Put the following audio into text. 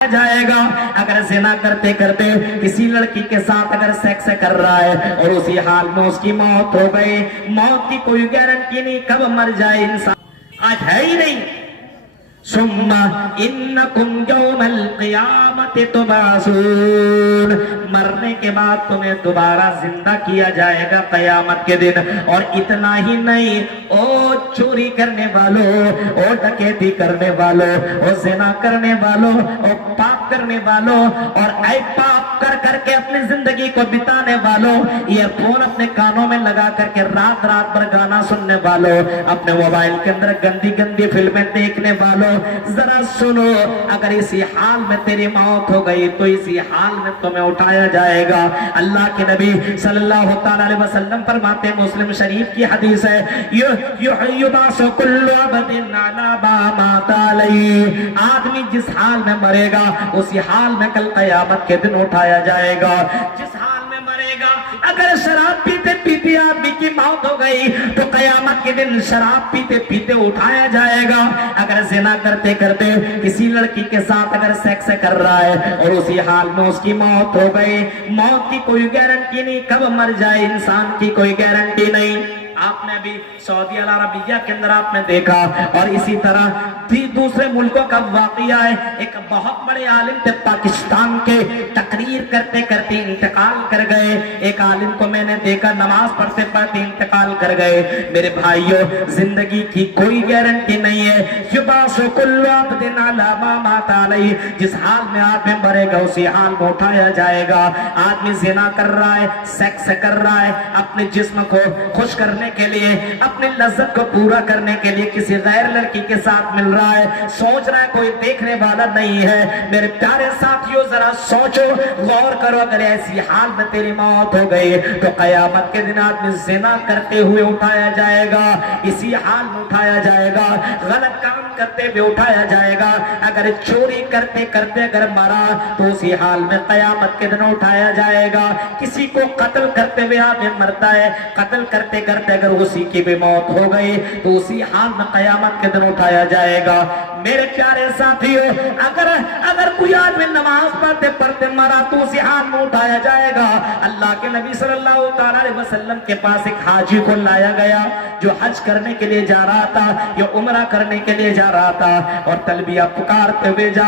जाएगा। अगर जिना करते करते किसी लड़की के साथ अगर सेक्स कर रहा है और उसी हाल में उसकी मौत हो गई, मौत की कोई गारंटी नहीं कब मर जाए इंसान, आज है ही नहीं। सुम्मा इन्नकुम यौमल क़ियामति तुबासून, मरने के बाद तुम्हें दोबारा जिंदा किया जाएगा कयामत के दिन। और इतना ही नहीं, ओ चोरी करने वालों, ओ डकैती करने वालों, ओ ज़िना करने वालों, ओ पाप करने वालों, और ऐ पाप कर करके अपनी जिंदगी को बिताने वालों, ईयरफोन अपने कानों में लगा करके रात रात भर गाना सुनने वालों, अपने मोबाइल के अंदर गंदी गंदी फिल्में देखने वालों, जरा सुनो, अगर इसी हाल में तेरी मौत हो गई तो इसी हाल में तुम्हें उठाया जाएगा। अल्लाह के नबी सल्लल्लाहु अलैहि वसल्लम फरमाते, मुस्लिम शरीफ की हदीस है, युबासु कुल्लु अब्दिन अला मा माता अलैहि, आदमी जिस हाल में मरेगा उसी हाल में कल क़यामत के दिन उठाया जाएगा। जिस हाल में मरेगा, अगर शराब पीते पीते आदमी की मौत हो गई तो कयामत के दिन शराब पीते पीते उठाया जाएगा। अगर ज़िना करते करते किसी लड़की के साथ अगर सेक्स कर रहा है और उसी हाल में उसकी मौत हो गई, मौत की कोई गारंटी नहीं कब मर जाए इंसान की कोई गारंटी नहीं। आपने अभी सऊदी अरबिया के अंदर आपने देखा, और इसी तरह भी दूसरे मुल्कों का वाकया है। एक बहुत बड़े आलिम थे पाकिस्तान के, तकरीर करते करते इंतकाल कर गए। एक आलिम को मैंने देखा नमाज पढ़ते पढ़ते इंतकाल कर गए। मेरे भाइयों, जिंदगी की कोई गारंटी नहीं है। युबासु कुल्लु अब्दिन अला मा माता अलैहि, जिस हाल में आदमी मरेगा उसी हाल में उठाया जाएगा। आदमी जिना कर रहा है, सेक्स कर रहा है, अपने जिस्म को खुश करने के लिए, अपनी लज्जत को पूरा करने के लिए किसी गैर लड़की के साथ मिल रहा है, सोच रहा है कोई देखने वाला नहीं है। मेरे प्यारे साथियों, जरा सोचो, गौर करो, अगर ऐसी हाल में तेरी मौत हो गई तो कयामत के दिन आदमी जिना करते हुए उठाया जाएगा, इसी हाल में उठाया जाएगा, गलत काम करते हुए उठाया जाएगा। अगर चोरी करते करते अगर मरा तो उसी हाल में कयामत के दिन उठाया जाएगा। किसी को कत्ल करते हुए आदमी मरता है, कत्ल करते करते अगर उसी की भी मौत हो गई तो उसी हाल में कयामत के दिन उठाया जाएगा। मेरे प्यारे साथियों, अगर कोई आदमी नमाज पढ़ते पढ़ते मरा तो उसी हाल में उठाया जाएगा। अल्लाह के नबी सल्लल्लाहु अलैहि वसल्लम के पास एक हाजी को लाया गया जो हज करने के लिए जा रहा था या उम्रा करने के लिए जा रहा था, और तलबिया पुकारते हुए जा